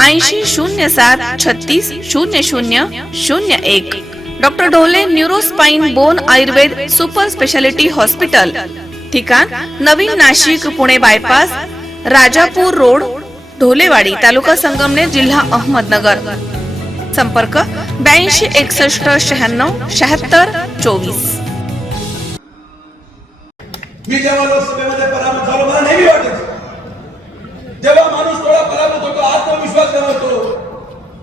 ऐंशी शून्य सात छत्तीस शून्य शून्य शून्य एक. Doctor Dhole neuro spine bone Ayurveda super speciality hospital. ठिकाण नवीन नाशिक पुणे बायपास राजापूर रोड ढोलेवाडी तालुका संगमनेर जिल्हा अहमदनगर. संपर्क ब्याऐंशी एकसष्ट शहाण्णव शहात्तर चोवीस. मी जेव्हा लोकसभेमध्ये पराभूत झालो मला नेहमी वाटत जेव्हा माणूस थोडा पराभूत होतो आत्मविश्वास गमावतो.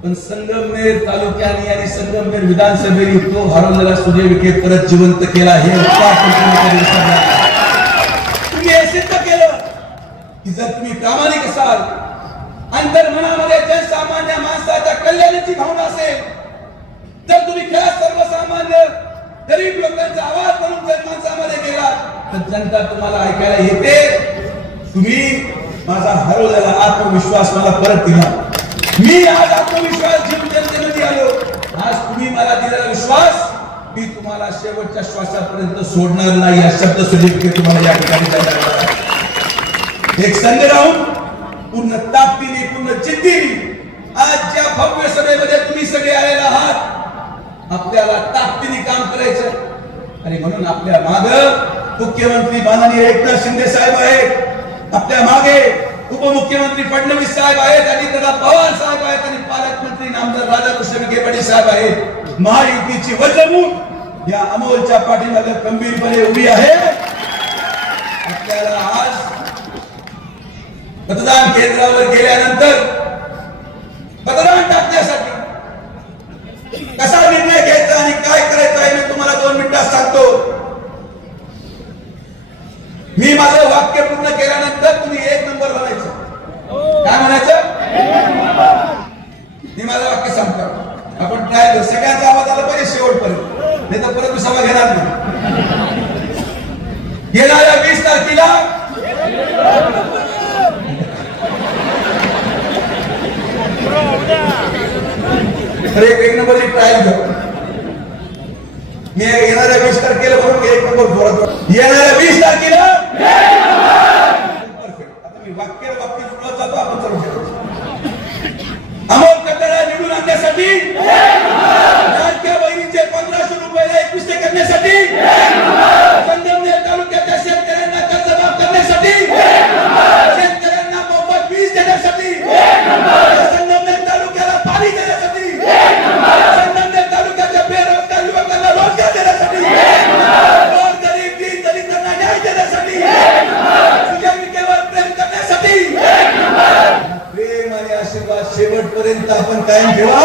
पण संगमनेर तालुक्याने आणि संगमनेर विधानसभेने तो हरवलेला सूर्य विखे परत जिवंत केला हे तुम्ही हे सिद्ध केलं की जर तुम्ही प्रामाणिक असाल अंतर्मनामध्ये जनसामान्य माणसाच्या कल्याणाची भावना असेल तर तुम्ही खेळात सर्वसामान्य गरीब लोकांचा आवाज म्हणून जर माणसामध्ये गेला तर जनता तुम्हाला ऐकायला येते. तुम्ही माझा हरवलेला आत्मविश्वास मला परत दिला. मी आज आत्मविश्वास घेऊन जनतेमध्ये आलो. आज तुम्ही मला दिलेला विश्वास मी तुम्हाला शेवटच्या श्वासापर्यंत सोडणार नाही. या शब्द सुलिपके तुम्हाला या ठिकाणी एक संघ राहून पूर्ण ताकदीने पूर्ण जिद्दीने आज ज्या भव्य सभेमध्ये तुम्ही सगळे आलेला आहात आपल्याला ताकदीने काम करायचं आणि म्हणून आपल्या माग मुख्यमंत्री माननीय एकनाथ शिंदे साहेब आहेत. आपल्या मागे उपमुख्यमंत्री फडणवीस साहेब आहेत आणि दादा पवार साहेब आहेत आणि पालकमंत्री नामदार राधाकृष्ण विखे पाटील साहेब आहेत. महायुतीची वज्रमूठ या अमोलच्या पाठीमागे गंभीरपणे उभी आहे. आपल्याला आज मतदान केंद्रावर गेल्यानंतर मतदान टाकण्यासाठी कसा निर्णय घ्यायचा आणि काय करायचं आहे मी तुम्हाला दोन मिनिटात सांगतो. मी माझं वाक्य पूर्ण केल्यानंतर तुम्ही एक नंबर म्हणायचं. काय म्हणायचं? मी माझं वाक्य सांगतो. आपण ट्राय करू सगळ्यांचा आवाज आला पाहिजे शेवटपर्यंत. नाही तर परत मी सभा घेणार नाही. येणाऱ्या वीस तारखेला एक एक नंबरची ट्रायल घेऊ मी येणाऱ्या वीस तारखेला म्हणून एक नंबर जोरात येणाऱ्या वीस तारखेला आता मी वाक्य वाक्य जुळत जातो आपण चालू ठेवू अमोल कटारा निवडून आणण्यासाठी लाडक्या बहिणीचे पंधराशे रुपयाला एकवीसशे करण्यासाठी संगमनेर तालुक्याच्या शेतकऱ्यांना कर्ज माफ करण्यासाठी शेतकऱ्यांना मोफत वीज देण्यासाठी आपण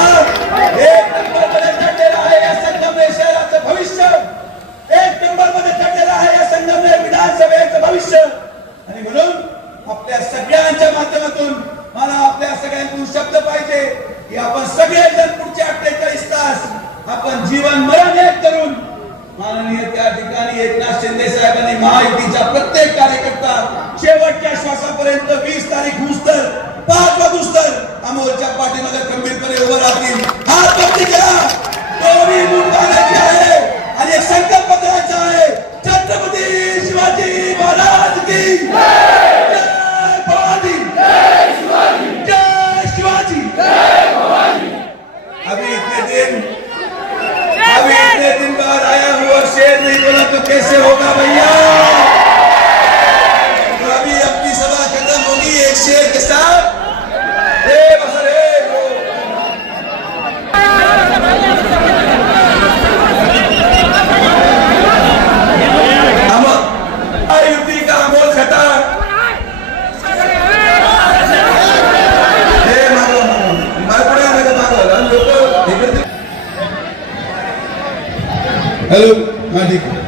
हेलो हाँ ठीक है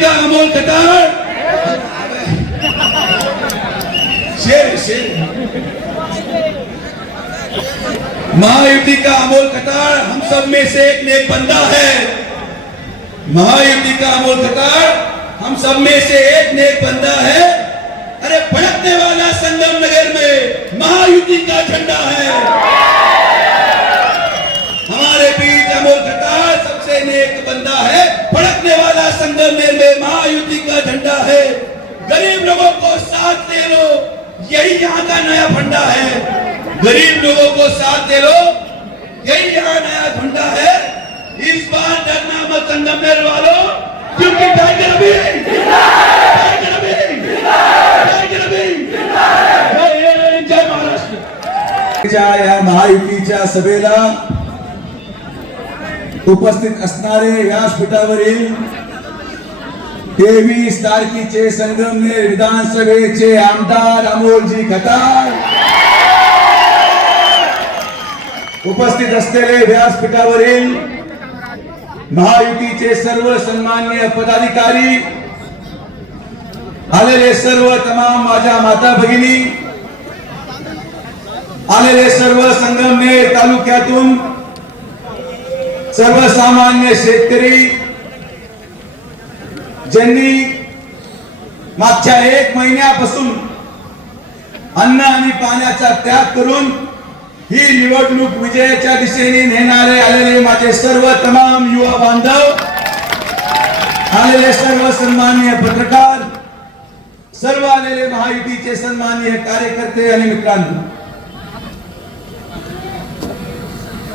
का अमोल कटार शेर शेर महायुति का अमोल कटार हम सब में से एक नेक बंदा है. महायुति का अमोल कटार हम सब में से एक नेक बंदा है. अरे भड़कने वाला संगम नगर में महायुति का झंडा है. है। फड़कने वाला संगम में महायुति का झंडा है। गरीब लोगों को साथ दे लो। यही यहाँ का नया फंडा है। गरीब लोगों को साथ दे लो। यही यहाँ नया झंडा है। इस बार डरना मत संगमनेर वालों क्योंकि टाइगर अभी टाइगर अभी टाइगर अभी। जय जय महाराष्ट्र। या महायुतीच्या सभेला उपस्थित असणारे व्यासपीठावरील तेवीस तारखेचे संगमनेर विधानसभेचे आमदार अमोलजी खताळ. उपस्थित असलेले व्यासपीठावरील महायुतीचे सर्व सन्मान्य पदाधिकारी आलेले सर्व तमाम माझ्या माता भगिनी आलेले सर्व संगमनेर तालुक्यातून सर्वसामान्य शेतकरी ज्यांनी मागच्या एक महिन्यापासून अन्न आणि पाण्याचा त्याग करून ही निवडणूक विजयाच्या दिशेने नेणारे आलेले माझे सर्व तमाम युवा बांधव आलेले सर्व सन्माननीय पत्रकार सर्व आलेले महायुतीचे सन्माननीय कार्यकर्ते आणि मित्रांनो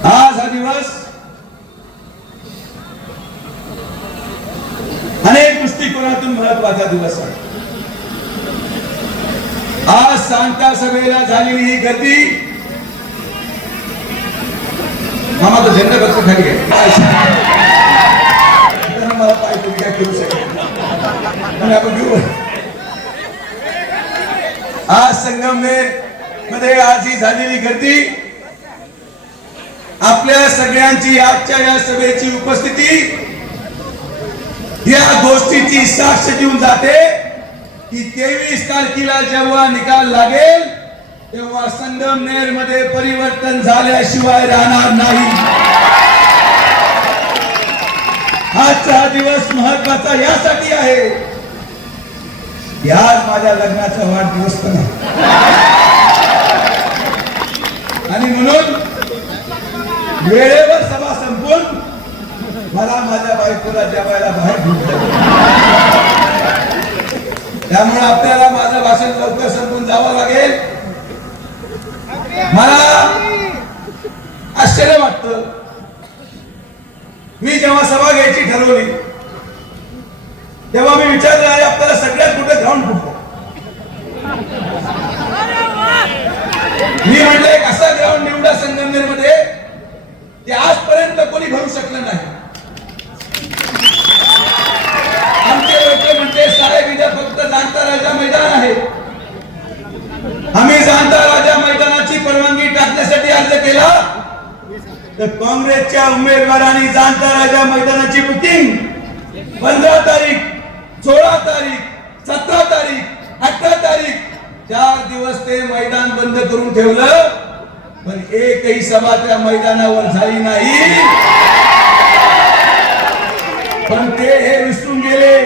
आज हा दिवस अनेक दृष्टिकोनातून महत्त्वाचा दिवस आहे. आज सांगता सभेला झालेली ही गर्दी मामा तो झेंडा फक्त खाली घ्या मला पाहिजे काय करू शकेल आपण घेऊ. आज संगमनेरमध्ये आज ही झालेली गर्दी आपल्या सगळ्यांची आजच्या या सभेची उपस्थिती या गोष्टीची साक्ष देऊन जाते की तेवीस तारखेला जेव्हा निकाल लागेल तेव्हा संगमनेरमध्ये परिवर्तन झाल्याशिवाय राहणार नाही. आजचा दिवस महत्त्वाचा यासाठी आहे. की आज माझ्या लग्नाचा वाढदिवस पण आहे. आणि म्हणून वेळेवर सभा संपून मला माझ्या बायकोला जेवायला बाहेर घेऊन त्यामुळे आपल्याला माझं भाषण लवकर संपून जावं लागेल. मला आश्चर्य वाटत. मी जेव्हा सभा घ्यायची ठरवली तेव्हा मी विचारलं आहे आपल्याला सगळ्यात कुठे ग्राउंड कुठं मी म्हटलं एक असा ग्राउंड निवडा संगमनेरमध्ये ते आजपर्यंत कोणी भरू शकलं नाही. आमचे लोक म्हणते साहेब इथे फक्त जाणता राजा मैदान आहे. आम्ही जाणता राजा मैदानाची परवानगी टाकण्यासाठी अर्ज केला. तर काँग्रेसच्या उमेदवारांनी जाणता राजा मैदानाची बुकिंग पंधरा तारीख सोळा तारीख सतरा तारीख अठरा तारीख चार दिवस ते मैदान बंद करून ठेवलं. पण एकही सभा त्या मैदानावर झाली नाही. पण ते हे विसरून गेले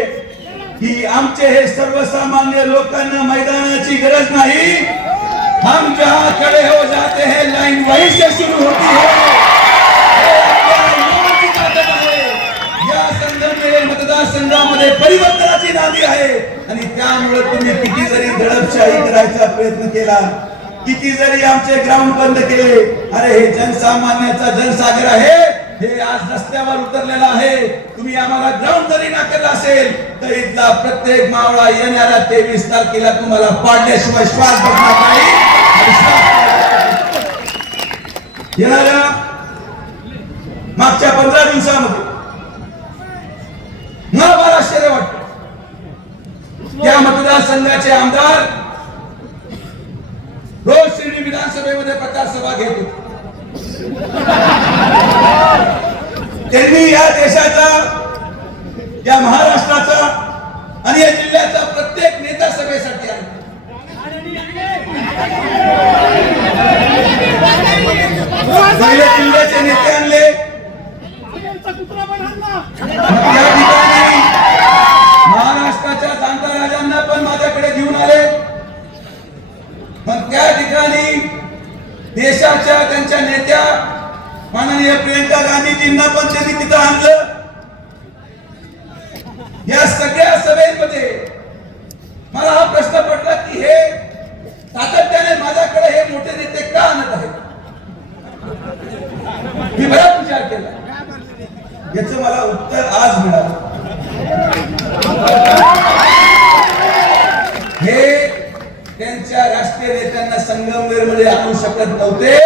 की आमचे हे सर्वसामान्य लोकांना मैदानाची गरज नाही. हम जहां खड़े हो जाते हैं लाइन वहीं से शुरू होती है. या संगमनेर मतदारसंघामध्ये परिवर्तनाची नांदी आहे. आणि त्यामुळे तुम्ही किती जरी दडपशाही करायचा प्रयत्न केला किती जरी आमचे ग्राउंड बंद केले अरे हे जनसामान्याचा जनसागर आहे. हे आज रस्त्यावर उतरलेला आहे. तुम्ही आम्हाला ग्राउंड जरी नाकारला असेल तर इथला प्रत्येक मावळा येणाऱ्या तेवीस तारखेला तुम्हाला पाडण्याशिवाय श्वास बसणार नाही. श्वास येणाऱ्या मागच्या पंधरा दिवसामध्ये मला फार आश्चर्य वाटत. या मतदारसंघाचे आमदार रोज शिर्डी विधानसभेमध्ये प्रचारसभा घेत होते. त्यांनी या देशाचा या महाराष्ट्राचा आणि या जिल्ह्याचा प्रत्येक नेता सभेसाठी पहिले जिल्ह्याचे नेते आणले. देशाच्या त्यांच्या नेत्या माननीय प्रियंका गांधीजींना पण त्यांनी तिथं आणलं. या सगळ्या सभेमध्ये मला हा प्रश्न पडला की हे सातत्याने माझ्याकडे हे मोठे नेते का आणत आहेत? मी बराच विचार केला. याच मला उत्तर आज मिळालं हे राजकीय नेत्यांना संगमनेरमध्ये आणू शकत नव्हते.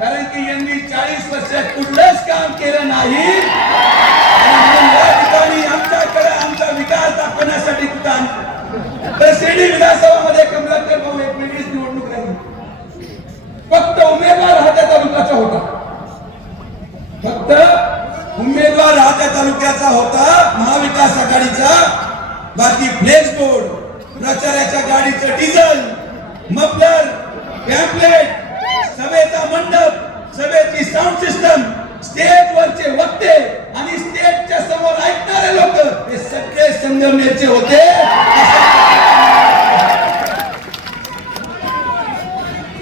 कारण की यांनी चाळीस वर्षात कुठलंच काम केलं नाही. या ठिकाणी आमच्याकडे आमचा विकास दाखवण्यासाठी कुठं आणतो तर शिर्डी मध्ये कमलाकर भाऊ एक वेगळीच निवडणूक राहिली फक्त उमेदवार हा त्या तालुक्याचा होता. फक्त उमेदवार हा त्या तालुक्याचा होता महाविकास आघाडीचा. बाकी फ्लेक्स बोर्ड प्रचाराच्या गाडीचं डिझेल मफलर पॅम्पलेट सभेचा मंडप सभेची साऊंड सिस्टम स्टेज वरचे वक्ते आणि स्टेजच्या समोर ऐकणारे लोक हे सगळे संगमनेरचे होते.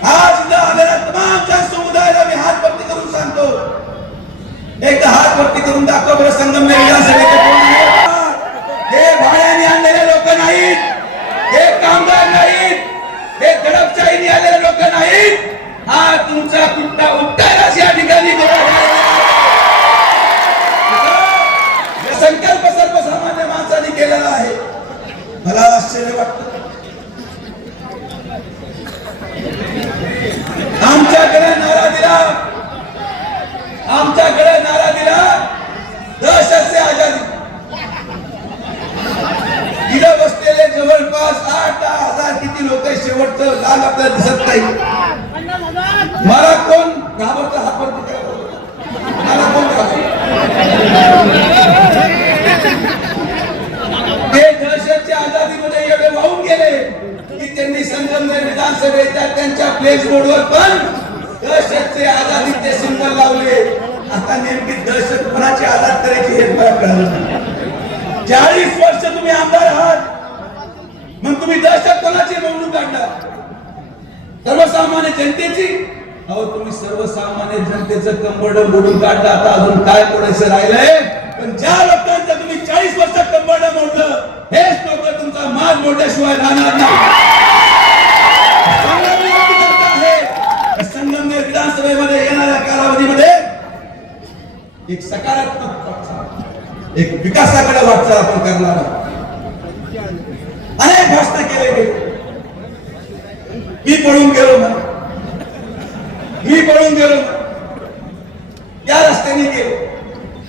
आज सुद्धा आलेल्या तमाम समुदायाला मी हात वरती करून सांगतो. एकदा हात वरती करून दाखव बरं संगमनेर विधानसभेचे. हा तुमचा कुठला उत्तरच या ठिकाणी गोळा झालेला आहे. हे संकल्प सर्वसामान्य माणसाने केलेला आहे मला आश्चर्य वाटतं आमच्याकडे नारा दिला आमच्याकडे नारा दिला दहशत से आजादी इथं बसलेले जवळपास आठ दहा हजार किती लोक शेवटचं लाल आपल्याला दिसत नाही मला कोण घाबरतं हात वरती करा. मला कोण घाबरतं? ते दहशतच्या आझादीमध्ये एवढे वाहून गेले की त्यांनी संगमनेर विधानसभेच्या त्यांच्या प्लेस बोर्डवर पण दहशतचे आझादीचे सिंबल लावले आता नेमकी दहशत कोणाची आझाद करायची हे मला कळलं नाही. चाळीस वर्ष तुम्ही आमदार आहात मग तुम्ही दहशत कोणाची निवडणूक काढला सर्वसामान्य जनतेची? अहो तुम्ही सर्वसामान्य जनतेचं कंबड मोडून काढलं. आता अजून काय मोडायचं राहिलंय? पण ज्या लोकांचं तुम्ही चाळीस वर्ष कंबड मोडलं हेच लोक तुमचा मान मोडल्याशिवाय राहणार नाही. संगमनेर विधानसभेमध्ये येणाऱ्या कालावधीमध्ये एक सकारात्मक वाटचाल एक विकासाकडे वाटचाल आपण करणार अनेक भाषण केले गेले मी पळून गेलो म्हणा पळून गेलो. त्या रस्त्याने गेलो.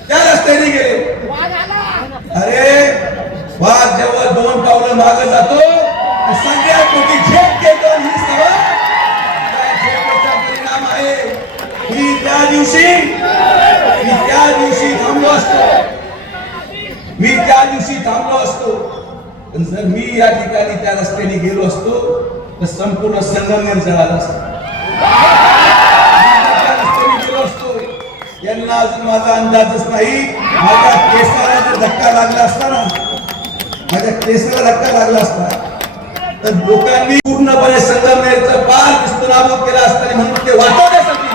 त्या रस्त्याने गेले. अरे वाघ जेव्हा दोन पावलं माग जातो. सगळ्यात मोठी झेप घेतो ही सवय. परिणाम आहे. मी त्या दिवशी मी त्या दिवशी थांबलो असतो. मी त्या दिवशी थांबलो असतो. पण जर मी या ठिकाणी त्या रस्त्याने गेलो असतो तर संपूर्ण संगमनेर जळाला असतो. त्यांना अजून माझा अंदाजच नाही. माझ्या केसाला जर धक्का लागला असता ना माझ्या केसाला धक्का लागला असता तर लोकांनी पूर्णपणे संगमनेरचं पार विस्तराभूत केला असता म्हणून ते वाचवण्यासाठी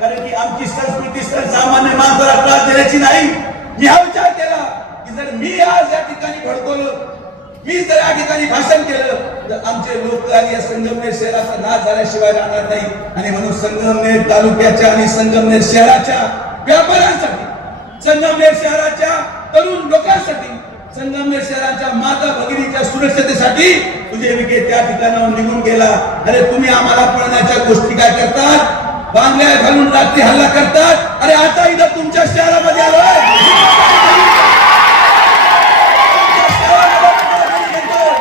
कारण की आमची संस्कृती सामान्य माणसाला त्रास देण्याची नाही. मी हा विचार केला की जर मी आज या ठिकाणी भडकवलं मी जर या ठिकाणी भाषण केलं तर आमचे लोक आणि या संगमनेर शहराचा नाश झाल्याशिवाय राहणार नाही. आणि म्हणून संगमनेर तालुक्याच्या आणि संगमनेर शहराच्या व्यापाऱ्यांसाठी संगमनेर शहराच्या तरुण लोकांसाठी संगमनेर शहराच्या माता भगिनीच्या सुरक्षतेसाठी तुझे विखे त्या ठिकाणाहून निघून गेला. अरे तुम्ही आम्हाला पळण्याच्या गोष्टी काय करतात? बांगल्या घालून रात्री हल्ला करतात? अरे आता इथं तुमच्या शहरामध्ये आलोय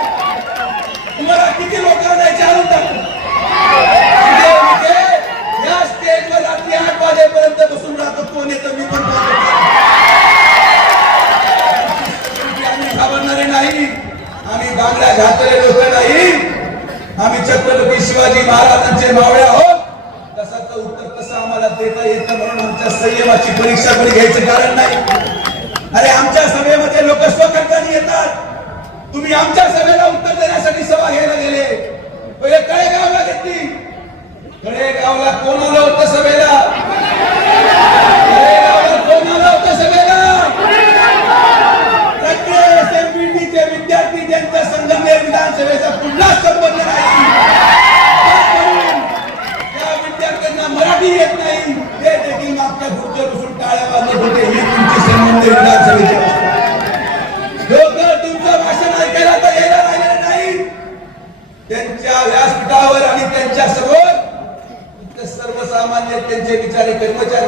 तुम्हाला किती लोकांना विचारून टाकतो तुझे विखे या स्टेजवर रात्री आठ वाजेपर्यंत बसून कोण येतं मी पण पाहतो. आम्ही घाबरणारे नाही आम्ही बांगड्या घातलेले लोक नाही. आम्ही छत्रपती शिवाजी महाराजांचे मावळे आहोत. तसाचं उत्तर कसं आम्हाला देता येतं म्हणून आमच्या संयमाची परीक्षा कोणी घ्यायचं कारण नाही. अरे आमच्या सभेमध्ये लोक स्वकर्तानी येतात. तुम्ही आमच्या सभेला उत्तर देण्यासाठी सभा घ्यायला गेले. पहिले कळेगावला घेतली. कळेगावला कोण आलं होतं सभेला? मराठी येत नाही. ते देखील मागच्या खुर्च्या बसून टाळ्या वाजत होते ही तुमची संगमनेर विधानसभेची अवस्था लोक तुमचं भाषण ऐकायला तर यायला राहिलेले नाही त्यांच्या व्यासपीठावर आणि त्यांच्यासमोर तुमचे सर्वसामान्य त्यांचे विचारे कर्मचारी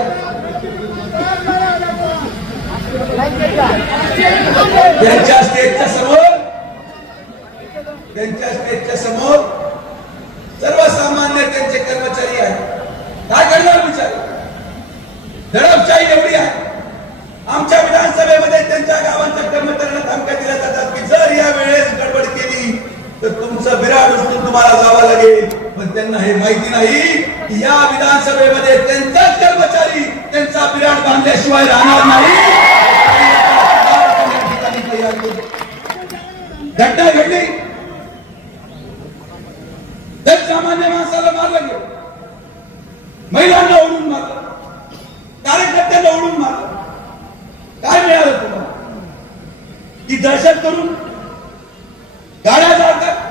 त्यांच्या स्टेजच्या समोर त्यांच्या स्टेजच्या समोर सर्वसामान्य त्यांचे कर्मचारी आहेत काय करणार विचार दडपशाही एवढी आहे आमच्या विधानसभेमध्ये त्यांच्या गावांच्या कर्मचाऱ्यांना धमक्या दिल्या जातात की जर या वेळेस गडबड केली तर तुमचं बिराड उचलून तुम्हाला जावं लागेल पण त्यांना हे माहिती नाही की या विधानसभेमध्ये त्यांचाच कर्मचारी त्यांचा बिराड बांधल्याशिवाय राहणार नाही या ठिकाणी तयार केलं. घटना घडली तर सामान्य माणसाला मारलं गेलं महिलांना ओढून मारलं कार्यकर्त्यांना ओढून मारलं काय मिळालं तुम्हाला की दहशत करून गाड्या जाळतात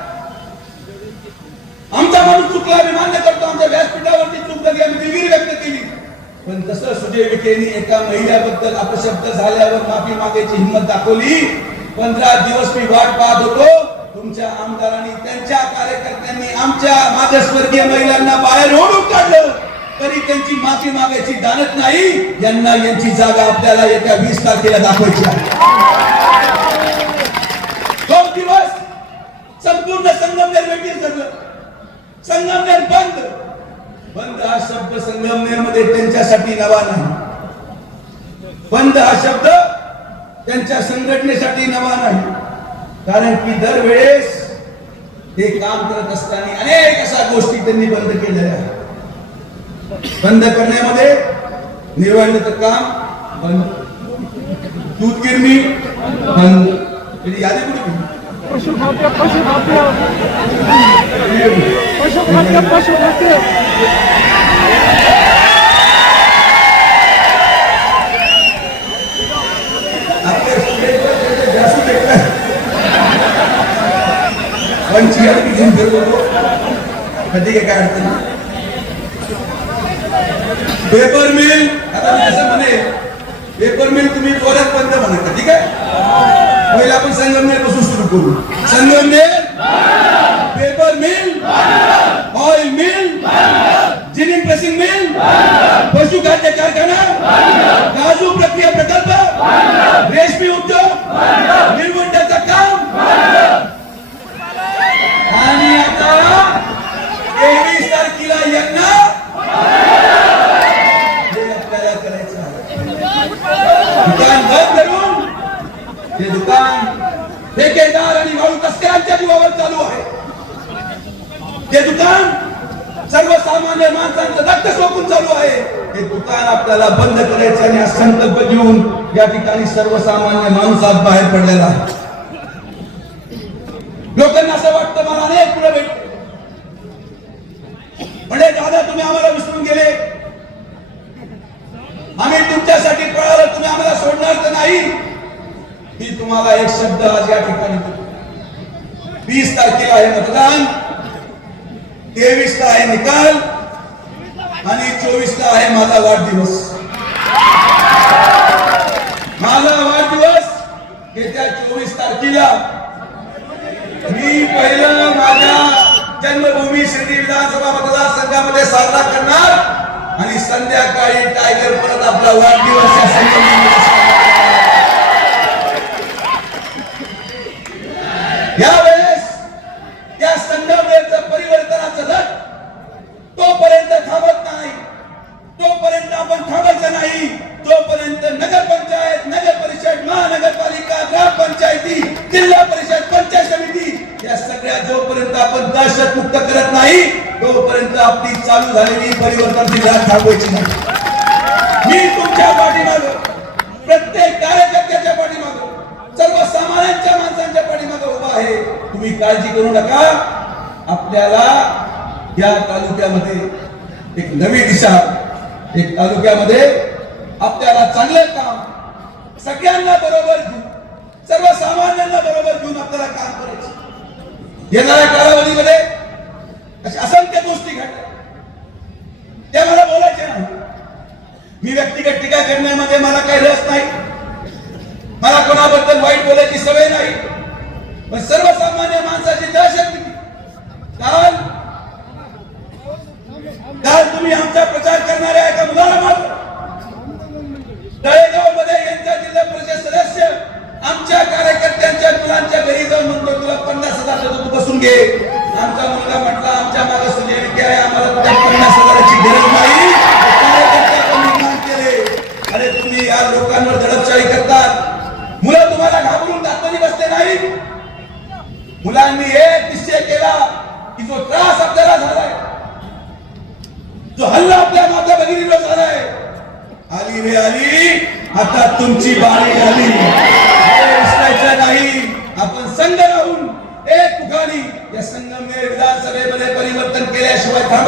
आमचा माणूस चुकला आम्ही मान्य करतो आमच्या व्यासपीठावरती चूक झाली आम्ही दिलगिरी व्यक्त केली पण तसं सुजय विखेंनी एका महिलेबद्दल अपशब्द झाल्यावर माफी हिंमत दाखवली. पंधरा दिवस मी वाट पाहत होतो. तुमच्या आमदारांनी त्यांच्या कार्यकर्त्यांनी आमच्या माझ्या स्वर्गीय महिलांना बाहेर ओढून काढलं. तरी त्यांची माफी मागायची जाणत नाही. यांना यांची जागा आपल्याला येत्या वीस तारखेला दाखवायची आहे. दोन दिवस संपूर्ण संगमनेर वेगळी ठरलं संगमनेर बंद. बंद हा शब्द संगमनेरमध्ये त्यांच्यासाठी नवा नाही. बंद हा शब्द त्यांच्या संघटनेसाठी नवा नाही. कारण की दरवेळेस हे काम करत असताना अनेक अशा गोष्टी त्यांनी बंद केलेल्या आहेत. बंद करण्यामध्ये निवडणूक काम बंद. दूध गिरणी बंद यादी कुठे? पशुखाद्य पशुखाद्य. पशुखाद्य पशुखाद्य. काय पेपर मिल आता पेपर मिल तुम्ही जोरात बंद म्हणा ठीक आहे पहिला आपण संगमनेर पासून सुरू करू Sangamner paper mill oil mill, ginning pressing mill पशुखाद्य कारखाना, काजू प्रक्रिया प्रकल्प, रेशमी उद्योग निर्वंडाचं तेवीस यज्ञ हे आपल्याला करायचं दुकान बंद करून हे दुकान ठेकेदार आणि वाळू तस्करांच्या जीवावर चालू आहे. ते दुकान सर्वसामान्य माणसांचं रक्त सोपून चालू आहे. हे दुकान आपल्याला बंद करायचं आणि हा संकल्प घेऊन या ठिकाणी सर्वसामान्य माणूस आज बाहेर पडलेला आहे. लोकांना असं वाटतं मला अनेक पुढे भेट म्हणजे दादा तुम्ही आम्हाला विसरून गेले आम्ही तुमच्यासाठी पळालो तुम्ही आम्हाला सोडणार तर नाही मी तुम्हाला एक शब्द आज या ठिकाणी देतो. तारखेला आहे मतदान. तेवीस ला आहे निकाल. आणि चोवीस ला आहे माझा वाढदिवस. माझा वाढदिवस येत्या चोवीस तारखेला. मी पहिलं माझ्या जन्मभूमी शिर्डी विधानसभा मतदारसंघामध्ये साजरा करणार. आणि संध्याकाळी टायगर परत आपला वाढदिवस या संगमनेरमध्ये साजरा त्या संगमनेरचं परिवर्तनाचं लट तोपर्यंत थांबत नाही. तोपर्यंत आपण थांबायचं नाही. तोपर्यंत नगरपंचायत नगर परिषद महानगरपालिका ग्रामपंचायती जिल्हा परिषद पंचायत समिती या सगळ्या जोपर्यंत आपण दहशत मुक्त करत नाही तोपर्यंत आपली चालू झालेली परिवर्तनाची जिल्हा थांबवायची नाही. मी तुमच्या पाठीमाग प्रत्येक कार्यकर्त्याच्या पाठीमाग सर्वसामान्यांच्या माणसांच्या पाठीमाग उभा आहे. तुम्ही काळजी करू नका. आपल्याला या तालुक्यामध्ये एक नवी दिशा एक तालुक्यामध्ये आपल्याला चांगलं काम सगळ्यांना बरोबर घेऊन सर्वसामान्यांना बरोबर घेऊन आपल्याला काम करायचं. येणाऱ्या कालावधीमध्ये अशा असंख्य गोष्टी घडल्या त्या मला बोलायच्या नाही. मी व्यक्तिगत टीका करण्यामध्ये मला काही रस नाही. मला कोणाबद्दल वाईट बोलायची सवय नाही. पण सर्व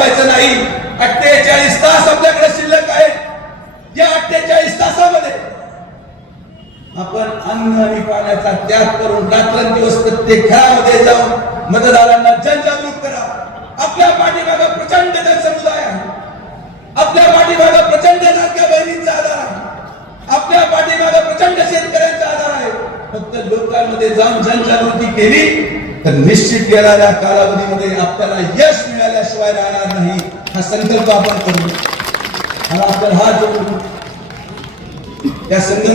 थांबायचं नाही. अठ्ठेचाळीस तास आपल्याकडे शिल्लक आहे. या अठ्ठेचाळीस तासामध्ये आपण अन्न आणि पाण्याचा त्याग करून रात्रंदिवस प्रत्येक घरामध्ये जाऊन मतदारांना जनजागृत करा. आपल्या पाठीमागे प्रचंड जनसमुदाय आहे. आपल्या पाठीमागे प्रचंड सारख्या बहिणींचा आधार आहे. आपल्या पाठीमागे प्रचंड शेतकऱ्यांचा आधार आहे. फक्त लोकांमध्ये जाऊन जनजागृती केली तर निश्चित गेलेल्या कालावधीमध्ये आपल्याला यश मिळाल्याशिवाय राहणार हा संकल्प आपण करू. आणि आपल्याला हा जो त्या संघ